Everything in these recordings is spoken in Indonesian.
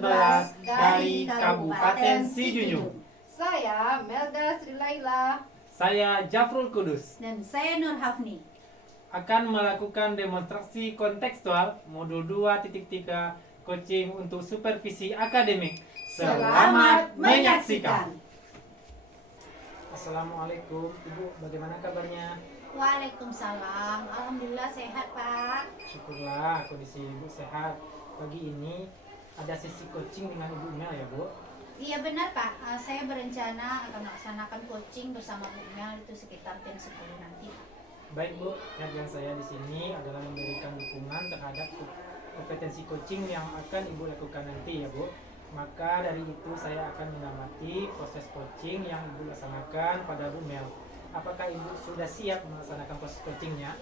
11 dari Kabupaten Sijunjung. Saya Melda Sri Laila. Saya Jafrul Kudus Dan saya Nur Hafni. akan melakukan demonstrasi kontekstual modul 2.3 coaching untuk supervisi akademik. Selamat menyaksikan. Assalamualaikum Ibu, bagaimana kabarnya? Waalaikumsalam. Alhamdulillah sehat, Pak. Syukurlah kondisi Ibu sehat. Pagi ini ada sesi coaching dengan Ibu Mel ya Bu? Iya benar, Pak. Saya berencana akan melaksanakan coaching bersama Bu Mel itu sekitar jam 10 nanti. Baik Bu, tujuan saya di sini adalah memberikan dukungan terhadap kompetensi coaching yang akan Ibu lakukan nanti ya Bu. Maka dari itu saya akan mengamati proses coaching yang Ibu laksanakan pada Bu Mel. Apakah Ibu sudah siap melaksanakan proses coachingnya?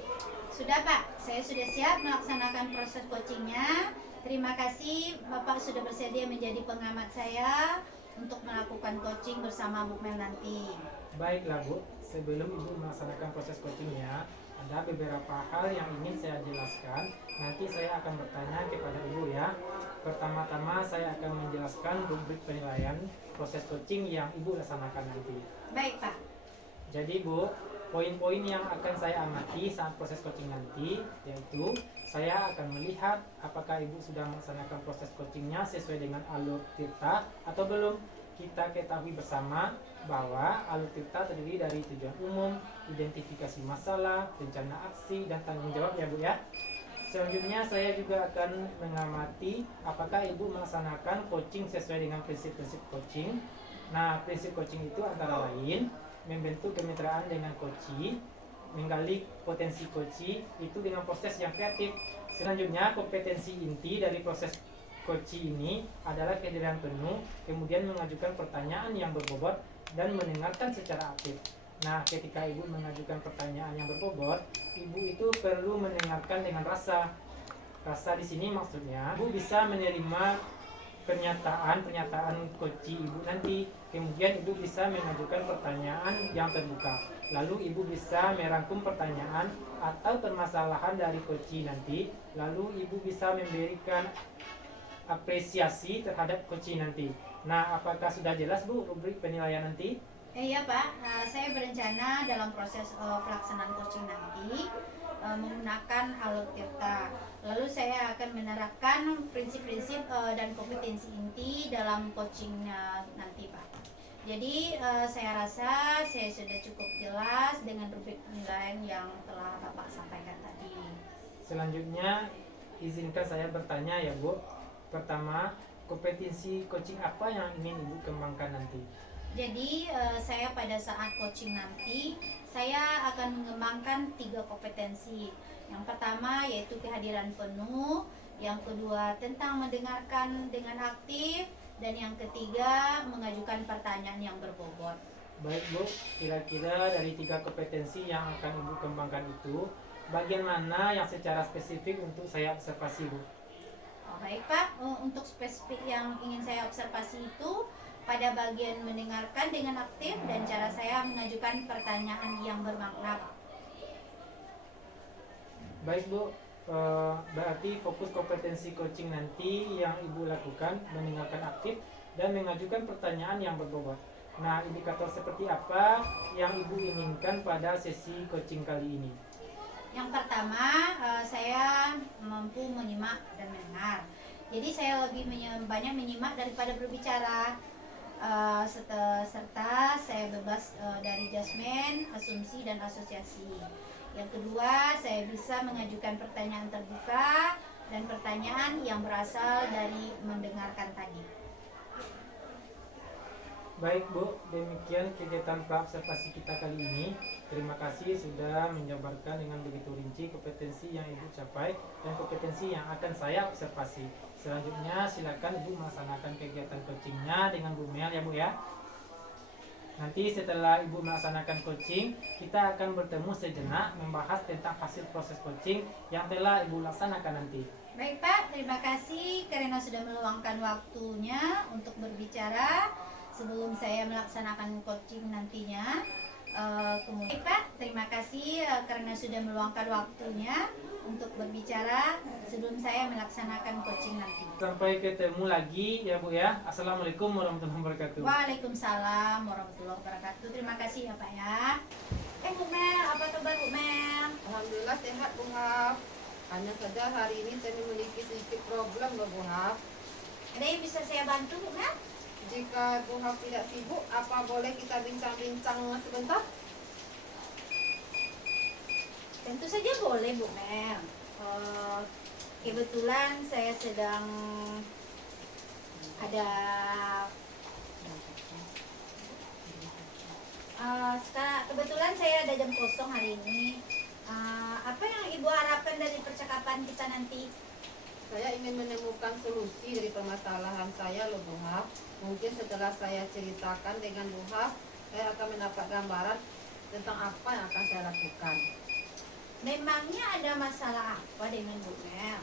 Sudah, Pak. Saya sudah siap melaksanakan proses coachingnya. Terima kasih Bapak sudah bersedia menjadi pengamat saya untuk melakukan coaching bersama Bu Mel nanti. Baiklah Bu, sebelum Ibu melaksanakan proses coachingnya, ada beberapa hal yang ingin saya jelaskan. Nanti saya akan bertanya kepada Ibu ya. Pertama-tama saya akan menjelaskan rubrik penilaian proses coaching yang Ibu laksanakan nanti. Baik, Pak. Jadi Bu, poin-poin yang akan saya amati saat proses coaching nanti yaitu saya akan melihat apakah Ibu sudah melaksanakan proses coachingnya sesuai dengan alur tirta atau belum. Kita ketahui bersama bahwa alur tirta terdiri dari tujuan umum, identifikasi masalah, rencana aksi, dan tanggung jawab ya Bu ya. Selanjutnya saya juga akan mengamati apakah Ibu melaksanakan coaching sesuai dengan prinsip-prinsip coaching. Nah, prinsip coaching itu antara lain membentuk kemitraan dengan coachee, menggali potensi coachee itu dengan proses yang kreatif. Selanjutnya kompetensi inti dari proses coachee ini adalah kehadiran penuh, kemudian mengajukan pertanyaan yang berbobot dan mendengarkan secara aktif. Nah, ketika Ibu mengajukan pertanyaan yang berbobot, Ibu itu perlu mendengarkan dengan rasa. Rasa di sini maksudnya Ibu bisa menerima pernyataan coachee Ibu nanti. Kemudian Ibu bisa mengajukan pertanyaan yang terbuka. Lalu Ibu bisa merangkum pertanyaan atau permasalahan dari coachee nanti. Lalu Ibu bisa memberikan apresiasi terhadap coachee nanti. Nah, apakah sudah jelas Bu rubrik penilaian nanti? Iya Pak, saya berencana dalam proses pelaksanaan coaching nanti menggunakan alur tirta. Lalu saya akan menerapkan prinsip-prinsip dan kompetensi inti dalam coachingnya nanti Pak. Jadi saya rasa saya sudah cukup jelas dengan rubrik penilaian yang telah Bapak sampaikan tadi. Selanjutnya izinkan saya bertanya ya Bu. Pertama, kompetensi coaching apa yang ingin Ibu kembangkan nanti? Jadi saya pada saat coaching nanti saya akan mengembangkan 3 kompetensi. Yang pertama yaitu kehadiran penuh, yang kedua tentang mendengarkan dengan aktif, dan yang ketiga mengajukan pertanyaan yang berbobot. Baik Bu, kira-kira dari 3 kompetensi yang akan Ibu kembangkan itu, bagian mana yang secara spesifik untuk saya observasi Bu? Baik Pak, untuk spesifik yang ingin saya observasi itu pada bagian mendengarkan dengan aktif dan cara saya mengajukan pertanyaan yang bermakna Pak. Baik Bu, berarti fokus kompetensi coaching nanti yang Ibu lakukan mendengarkan aktif dan mengajukan pertanyaan yang berbobot. Nah, indikator seperti apa yang Ibu inginkan pada sesi coaching kali ini? Yang pertama, saya mampu menyimak dan mendengar. Jadi saya lebih banyak menyimak daripada berbicara. Serta saya bebas dari judgement, asumsi, dan asosiasi. Yang kedua, saya bisa mengajukan pertanyaan terbuka dan pertanyaan yang berasal dari mendengarkan tadi. Baik Bu, demikian kegiatan praobservasi kita kali ini. Terima kasih sudah menjabarkan dengan begitu rinci kompetensi yang Ibu capai dan kompetensi yang akan saya observasi. Selanjutnya silakan Ibu melaksanakan kegiatan coachingnya dengan Bu Mel ya Bu ya. Nanti setelah Ibu melaksanakan coaching, kita akan bertemu sejenak membahas tentang hasil proses coaching yang telah Ibu laksanakan nanti. Baik Pak, terima kasih karena sudah meluangkan waktunya untuk berbicara sebelum saya melaksanakan coaching nantinya. Kemudian Pak, terima kasih karena sudah meluangkan waktunya untuk berbicara sebelum saya melaksanakan coaching nanti. Sampai ketemu lagi ya Bu ya. Assalamualaikum warahmatullahi wabarakatuh. Waalaikumsalam warahmatullahi wabarakatuh. Terima kasih ya Pak ya. Bu Mel, apa kabar Bu Mel? Alhamdulillah sehat Bu Haf. Hanya saja hari ini saya memiliki sedikit problem loh Bu Haf. Ada yang bisa saya bantu Bu Mel? Jika Bu Haf tidak sibuk, apa boleh kita bincang-bincang sebentar? Tentu saja boleh Bu Mel. Kebetulan saya sedang ada sekarang kebetulan saya ada jam kosong hari ini. Apa yang Ibu harapkan dari percakapan kita nanti? Saya ingin menemukan solusi dari permasalahan saya loh Bu Haf. Mungkin setelah saya ceritakan dengan Bu Haf, saya akan mendapat gambaran tentang apa yang akan saya lakukan. Memangnya ada masalah apa dengan Bu Mel?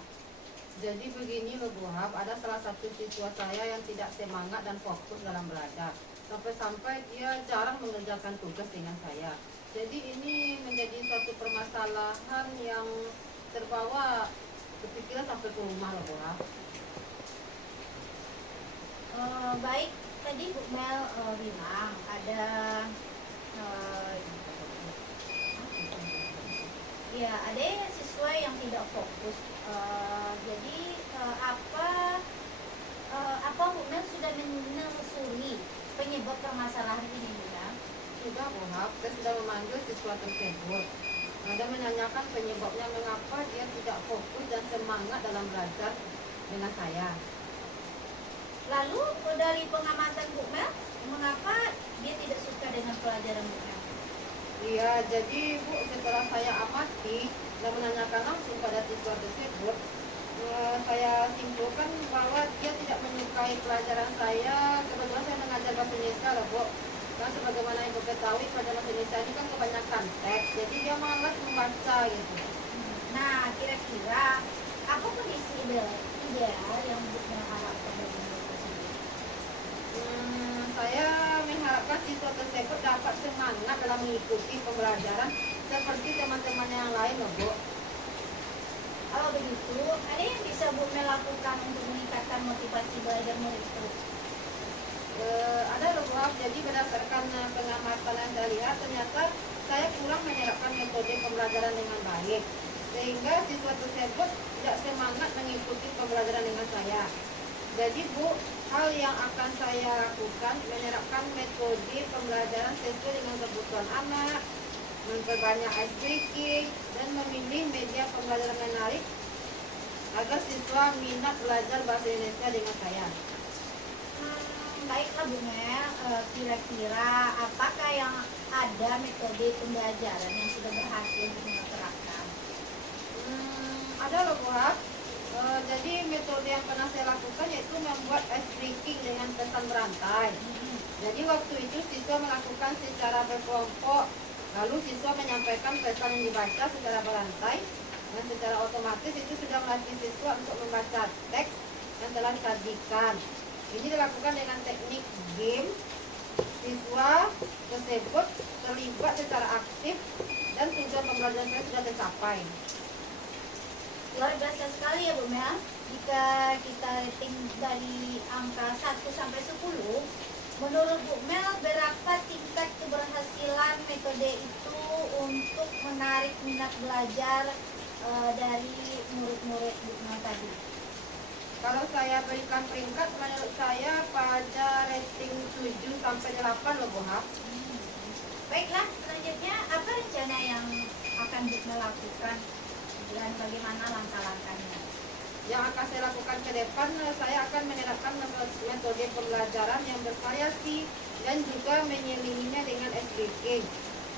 Jadi begini loh Bu Haf, ada salah satu siswa saya yang tidak semangat dan fokus dalam belajar. Sampai-sampai dia jarang mengerjakan tugas dengan saya. Jadi ini menjadi suatu permasalahan yang terbawa kepikiran sampai ke rumah loh Bu Haf. Baik, tadi Bu Mel bilang ada ya ada siswa yang tidak fokus. Jadi apa Bu Mel sudah menelusuri penyebab permasalahan ini Bu Mel? Sudah Bu Haf, saya sudah memanggil siswa tersebut dan menanyakan penyebabnya mengapa dia tidak fokus dan semangat dalam belajar dengan saya. Lalu dari pengamatan Bu Mel, mengapa dia tidak suka dengan pelajaran Bu Mel? Iya, jadi Bu, setelah saya amati dan menanyakan langsung pada siswa tersebut, saya simpulkan bahwa dia tidak menyukai pelajaran saya. Kebetulan saya mengajar bahasa Indonesia loh Bu. Dan sebagaimana Ibu ketahui, pelajaran bahasa Indonesia ini kan kebanyakan teks, jadi dia malas membaca gitu. Nah, kira-kira apa kondisi ideal yang Bu Mel harapkan dari murid tersebut? Saya mengharapkan siswa tersebut dapat semangat dalam mengikuti pembelajaran seperti teman-teman yang lain loh Bu. Kalau begitu, ada yang bisa Bu Mel lakukan untuk meningkatkan motivasi belajar murid itu? Ada loh Bu Haf, jadi berdasarkan pengamatan yang saya lihat, ternyata saya kurang menerapkan metode pembelajaran dengan baik, sehingga siswa tersebut tidak semangat mengikuti pembelajaran dengan saya. Jadi Bu, hal yang akan saya lakukan menerapkan metode pembelajaran sesuai dengan kebutuhan anak, memperbanyak ice breaking, dan memilih media pembelajaran menarik agar siswa minat belajar bahasa Indonesia dengan saya. Baiklah Bu Mel, kira-kira apakah yang ada metode pembelajaran yang sudah berhasil Bu Mel terapkan? Ada loh Bu Haf. Jadi metode yang pernah saya lakukan yaitu membuat ice breaking dengan pesan berantai. Jadi waktu itu siswa melakukan secara berkelompok, lalu siswa menyampaikan pesan yang dibaca secara berantai, dan secara otomatis itu sudah melatih siswa untuk membaca teks yang telah disajikan. Ini dilakukan dengan teknik game. Siswa tersebut terlibat secara aktif dan tujuan pembelajaran saya sudah tercapai. Luar biasa sekali ya Bu Mel. Jika kita rating dari angka 1 sampai 10, menurut Bu Mel berapa tingkat keberhasilan metode itu untuk menarik minat belajar dari murid-murid Bu Mel tadi? Kalau saya berikan peringkat, menurut saya pada rating 7 sampai 8 loh Bu Haf. Baiklah, selanjutnya apa rencana yang akan Bu Mel lakukan dan bagaimana langkah-langkahnya? Yang akan saya lakukan ke depan, saya akan menerapkan metode pembelajaran yang bervariasi dan juga menyelinginya dengan SBK,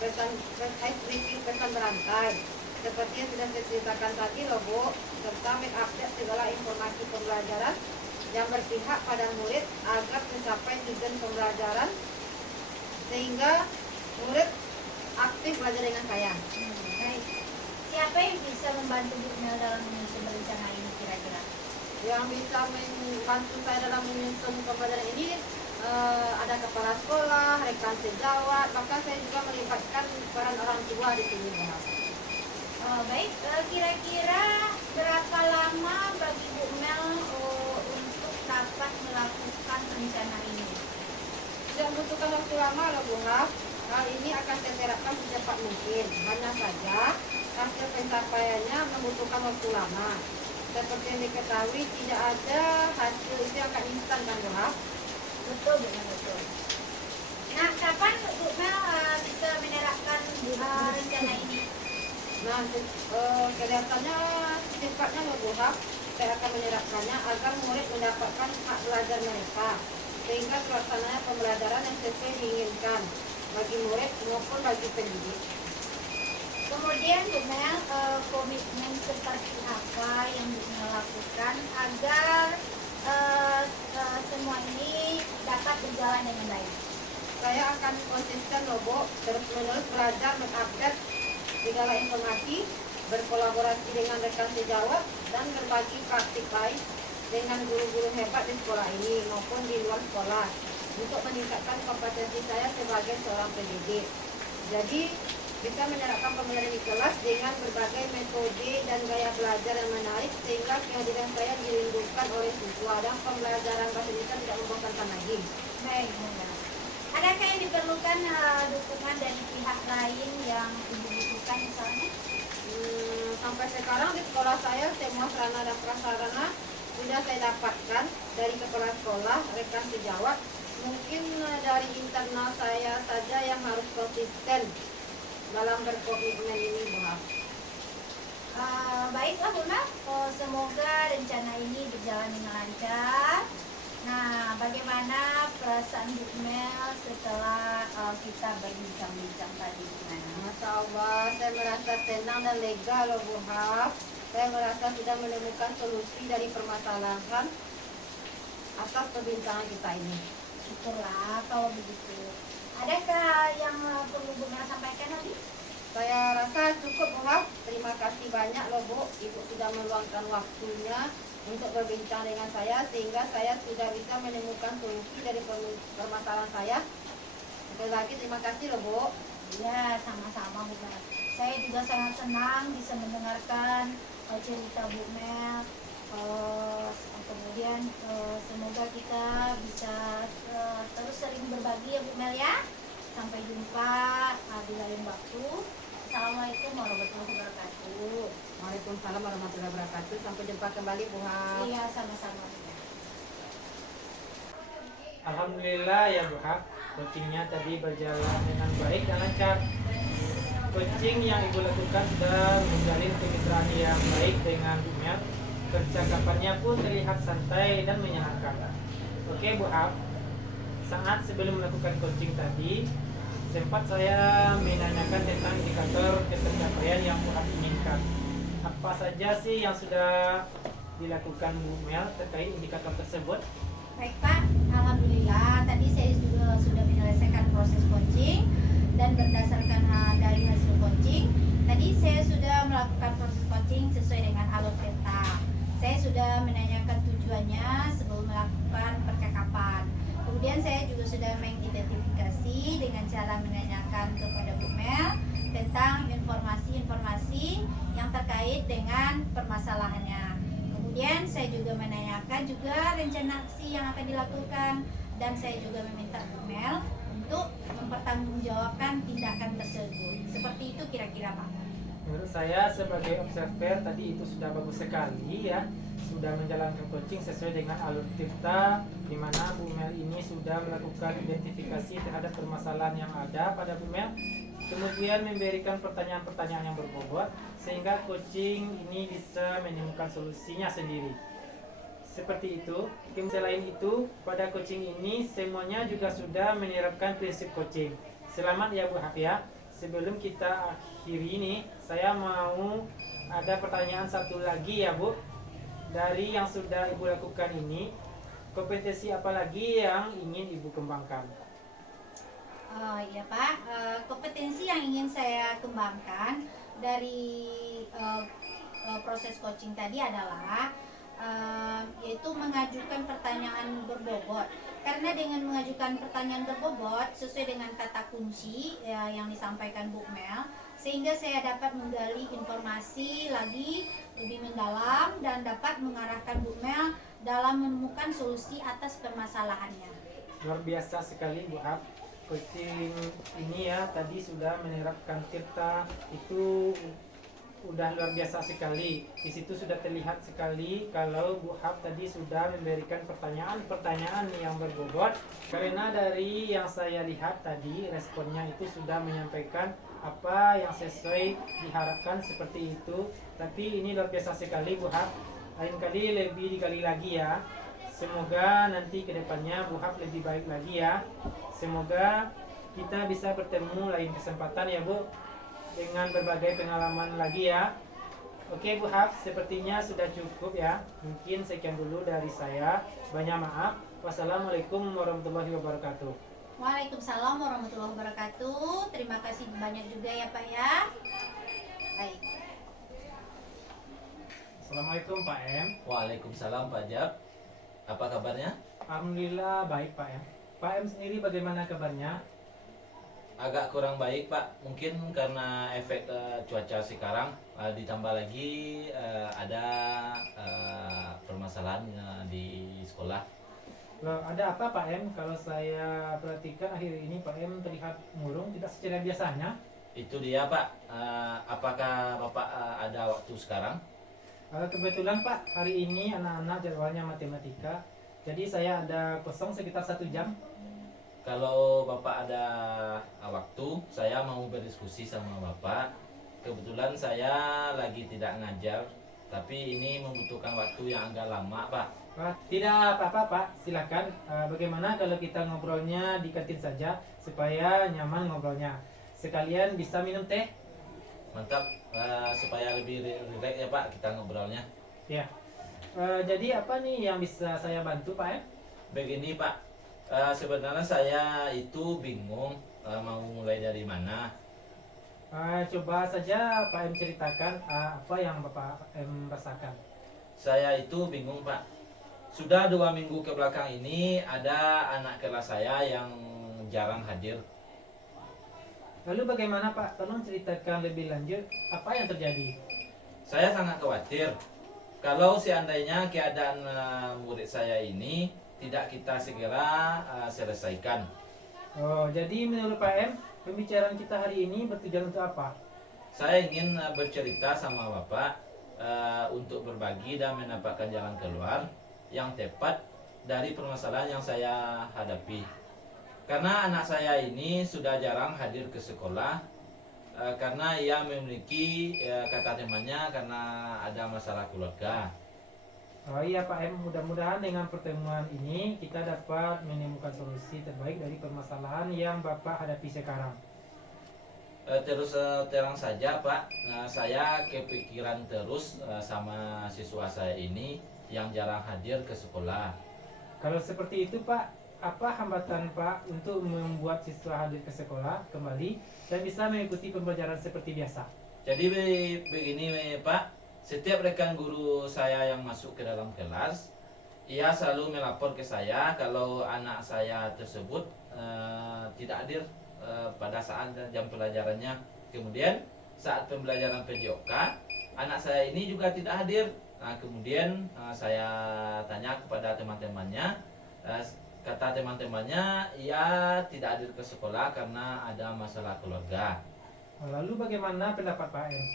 pesan berantai. Seperti yang sudah saya ceritakan tadi loh Bu, serta mengupdate segala informasi pembelajaran yang berpihak pada murid agar mencapai tujuan pembelajaran sehingga murid aktif belajar dengan saya. Baik. Siapa yang bisa membantu Bu Mel dalam menyusun rencana ini kira-kira? Yang bisa membantu saya dalam menyusun pembelajaran ini ada kepala sekolah, rekan sejawat, bahkan saya juga melibatkan peran orang tua di sini Bu Haf. Baik, kira-kira berapa lama bagi Bu Mel untuk dapat melakukan rencana ini? Tidak membutuhkan waktu lama loh Bu Haf. Hal ini akan saya terapkan secepat mungkin. Hanya saja hasil pencapaiannya membutuhkan waktu lama. Seperti yang diketahui, tidak ada hasil itu yang akan instan kan Bu Haf? Betul, betul. Nah, kapan Bu Mel bisa menerapkan rencana ini? Nah, kelihatannya secepatnya loh Bu Haf. Saya akan menerapkannya agar murid mendapatkan hak belajar mereka, sehingga pelaksananya pembelajaran yang sesuai diinginkan bagi murid maupun bagi pendidik. Kemudian Bu Mel, komitmen seperti apa yang Bu Mel lakukan agar semua ini dapat berjalan dengan baik? Saya akan konsisten loh Bu, terus-menerus belajar mengupdate segala informasi, berkolaborasi dengan rekan sejawat, dan berbagi praktik baik dengan guru-guru hebat di sekolah ini maupun di luar sekolah untuk meningkatkan kompetensi saya sebagai seorang pendidik. Jadi bisa menerapkan pembelajaran di kelas dengan berbagai metode dan gaya belajar yang menarik sehingga kehadiran saya dirindukan oleh siswa dan pembelajaran bahasa Indonesia tidak membosankan lagi. Baik, Bu Mel. Adakah yang diperlukan dukungan dari pihak lain yang Ibu butuhkan misalnya? Sampai sekarang di sekolah saya semua sarana dan prasarana sudah saya dapatkan dari kepala sekolah, rekan sejawat. Mungkin dari internal saya saja yang harus konsisten dalam berkomitmen ini, Bu Haf. Baiklah Bu Mel, semoga rencana ini berjalan dengan lancar. Nah, bagaimana perasaan Bu Mel setelah kita berbincang-bincang tadi? Masya Allah, saya merasa senang dan lega loh Bu Haf. Saya merasa sudah menemukan solusi dari permasalahan atas perbincangan kita ini. Syukurlah kalau begitu. Adakah yang perlu Bu Mel sampaikan lagi? Saya rasa cukup Bu Haf. Terima kasih banyak loh Bu, Ibu sudah meluangkan waktunya untuk berbincang dengan saya sehingga saya sudah bisa menemukan solusi dari permasalahan saya. Sekali lagi terima kasih loh Bu. Ya, sama-sama Bu Mel. Saya juga sangat senang bisa mendengarkan cerita Bu Mel. Kemudian semoga kita bisa terus sering berbagi ya Bu Mel ya. Sampai jumpa di lain waktu. Assalamualaikum warahmatullahi wabarakatuh. Waalaikumsalam warahmatullahi wabarakatuh. Sampai jumpa kembali Bu Haf. Iya, sama-sama. Alhamdulillah ya Bu Haf, coachingnya tadi berjalan dengan baik dan lancar. Coaching yang Ibu lakukan sudah menjalin kemitraan yang baik dengan Bu Mel. Percakapannya pun terlihat santai dan menyenangkan. Oke Bu Haf, saat sebelum melakukan coaching tadi, sempat saya menanyakan tentang indikator pencapaian yang Bu Haf inginkan. Apa saja sih yang sudah dilakukan Bu Mel terkait indikator tersebut? Baik Pak, Alhamdulillah tadi saya juga sudah menyelesaikan proses coaching dan berdasarkan dari hasil coaching, tadi saya sudah melakukan proses coaching sesuai dengan alur peta. Saya sudah menanyakan tujuannya sebelum melakukan percakapan. Kemudian saya juga sudah mengidentifikasi dengan cara menanyakan kepada Bu Mel tentang informasi-informasi yang terkait dengan permasalahannya. Kemudian saya juga menanyakan juga rencana aksi yang akan dilakukan dan saya juga meminta Bu Mel untuk mempertanggungjawabkan tindakan tersebut. Seperti itu kira-kira Pak. Menurut saya sebagai observer tadi itu sudah bagus sekali ya, sudah menjalankan coaching sesuai dengan alur tirta, di mana Bu Mel ini sudah melakukan identifikasi terhadap permasalahan yang ada pada Bu Mel, kemudian memberikan pertanyaan-pertanyaan yang berbobot sehingga coaching ini bisa menemukan solusinya sendiri. Seperti itu. Selain itu, pada coaching ini semuanya juga sudah menerapkan prinsip coaching. Selamat ya Bu Haf ya. Sebelum kita akhiri ini, saya mau ada pertanyaan satu lagi ya Bu. Dari yang sudah Ibu lakukan ini, kompetensi apa lagi yang ingin Ibu kembangkan? Ya Pak, kompetensi yang ingin saya kembangkan dari proses coaching tadi adalah yaitu mengajukan pertanyaan berbobot. Karena karena dengan mengajukan pertanyaan berbobot sesuai dengan kata kunci ya, yang disampaikan Bu Mel, sehingga saya dapat menggali informasi lagi lebih mendalam dan dapat mengarahkan Bu Mel dalam menemukan solusi atas permasalahannya. Luar biasa sekali Bu Haf. Coaching ini ya tadi sudah menerapkan Tirta itu udah luar biasa sekali. Di situ sudah terlihat sekali kalau Bu Haf tadi sudah memberikan pertanyaan-pertanyaan yang berbobot. Karena dari yang saya lihat tadi responnya itu sudah menyampaikan apa yang sesuai diharapkan seperti itu. Tapi ini luar biasa sekali Bu Haf. Lain kali lebih digali lagi ya. Semoga nanti kedepannya Bu Haf lebih baik lagi ya. Semoga kita bisa bertemu lain kesempatan ya Bu, dengan berbagai pengalaman lagi ya. Oke Bu Haf, sepertinya sudah cukup ya. Mungkin sekian dulu dari saya. Banyak maaf. Wassalamualaikum warahmatullahi wabarakatuh. Waalaikumsalam warahmatullahi wabarakatuh. Terima kasih banyak juga ya Pak ya. Baik. Assalamualaikum Pak M. Waalaikumsalam Pak Jab. Apa kabarnya? Alhamdulillah baik Pak M. Pak M sendiri bagaimana kabarnya? Agak kurang baik Pak. Mungkin karena efek cuaca sekarang, ditambah lagi ada permasalahan di sekolah. Loh, ada apa Pak M? Kalau saya perhatikan akhir ini Pak M terlihat murung, tidak secara biasanya. Itu dia Pak. Apakah Bapak ada waktu sekarang? Kebetulan Pak, hari ini anak-anak jadwalnya matematika. Jadi saya ada kosong sekitar 1 jam. Kalau Bapak ada waktu, saya mau berdiskusi sama Bapak. Kebetulan saya lagi tidak ngajar, tapi ini membutuhkan waktu yang agak lama Pak. Pak, tidak apa-apa Pak, silakan. Bagaimana kalau kita ngobrolnya di kantin saja supaya nyaman ngobrolnya. Sekalian bisa minum teh? Mantap, supaya lebih rileks ya Pak kita ngobrolnya. Ya. Jadi apa nih yang bisa saya bantu Pak M? Begini Pak, sebenarnya saya itu bingung mau mulai dari mana. Coba saja Pak M ceritakan apa yang Bapak M rasakan. Saya itu bingung Pak. Sudah 2 minggu ke belakang ini ada anak kelas saya yang jarang hadir. Lalu bagaimana Pak? Tolong ceritakan lebih lanjut apa yang terjadi. Saya sangat khawatir kalau seandainya keadaan murid saya ini tidak kita segera selesaikan. Oh, jadi menurut Pak M, pembicaraan kita hari ini bertujuan untuk apa? Saya ingin bercerita sama Bapak untuk berbagi dan mendapatkan jalan keluar yang tepat dari permasalahan yang saya hadapi. Karena anak saya ini sudah jarang hadir ke sekolah karena ia memiliki kata temannya karena ada masalah keluarga. Oh iya Pak M, mudah-mudahan dengan pertemuan ini kita dapat menemukan solusi terbaik dari permasalahan yang Bapak hadapi sekarang. Terus terang saja Pak, saya kepikiran terus sama siswa saya ini yang jarang hadir ke sekolah. Kalau seperti itu Pak, apa hambatan Pak untuk membuat siswa hadir ke sekolah kembali dan bisa mengikuti pembelajaran seperti biasa? Jadi begini Pak, setiap rekan guru saya yang masuk ke dalam kelas, ia selalu melapor ke saya kalau anak saya tersebut tidak hadir pada saat jam pelajarannya. Kemudian saat pembelajaran PJOK, anak saya ini juga tidak hadir. Nah, kemudian saya tanya kepada teman-temannya, kata teman-temannya ia tidak hadir ke sekolah karena ada masalah keluarga. Lalu bagaimana pendapat Pak M?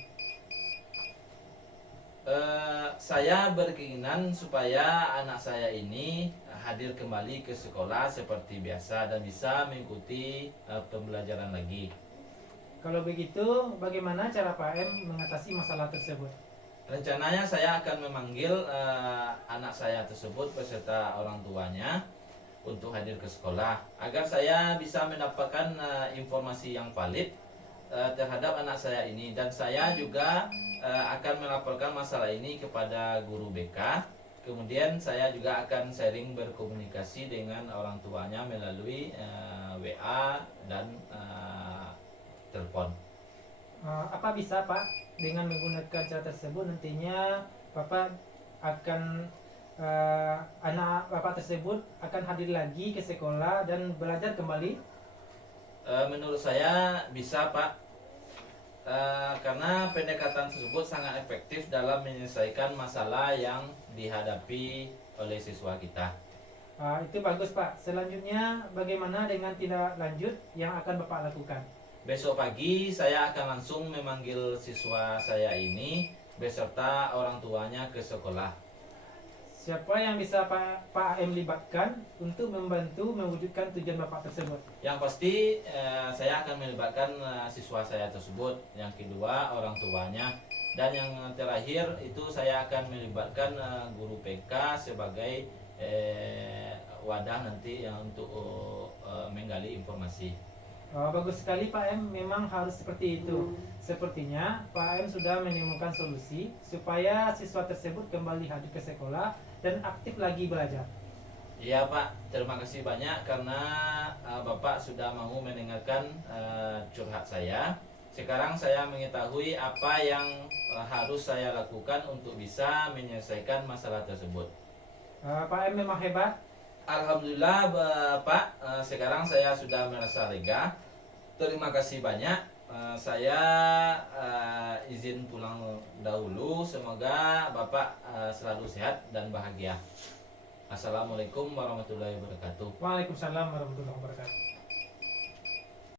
Saya berkeinginan supaya anak saya ini hadir kembali ke sekolah seperti biasa dan bisa mengikuti pembelajaran lagi. Kalau begitu, bagaimana cara Pak M mengatasi masalah tersebut? Rencananya saya akan memanggil anak saya tersebut beserta orang tuanya untuk hadir ke sekolah agar saya bisa mendapatkan informasi yang valid terhadap anak saya ini, dan saya juga akan melaporkan masalah ini kepada guru BK. Kemudian saya juga akan sharing berkomunikasi dengan orang tuanya melalui WA dan telepon. Apa bisa Pak dengan menggunakan cara tersebut nantinya Bapak akan anak Bapak tersebut akan hadir lagi ke sekolah dan belajar kembali? Menurut saya bisa, Pak. Karena pendekatan tersebut sangat efektif dalam menyelesaikan masalah yang dihadapi oleh siswa kita. Itu bagus Pak. Selanjutnya bagaimana dengan tindak lanjut yang akan Bapak lakukan? Besok pagi saya akan langsung memanggil siswa saya ini beserta orang tuanya ke sekolah. Siapa yang bisa Pak AM libatkan untuk membantu mewujudkan tujuan Bapak tersebut? Yang pasti saya akan melibatkan siswa saya tersebut. Yang kedua orang tuanya. Dan yang terakhir itu saya akan melibatkan guru PK sebagai wadah nanti yang untuk menggali informasi. Bagus sekali Pak M, memang harus seperti itu. Sepertinya Pak M sudah menemukan solusi supaya siswa tersebut kembali hadir ke sekolah dan aktif lagi belajar. Iya Pak, terima kasih banyak karena Bapak sudah mau mendengarkan curhat saya. Sekarang saya mengetahui apa yang harus saya lakukan untuk bisa menyelesaikan masalah tersebut. Pak M memang hebat. Alhamdulillah Bapak, sekarang saya sudah merasa lega. Terima kasih banyak. Saya izin pulang dahulu. Semoga Bapak selalu sehat dan bahagia. Assalamualaikum warahmatullahi wabarakatuh. Waalaikumsalam warahmatullahi wabarakatuh.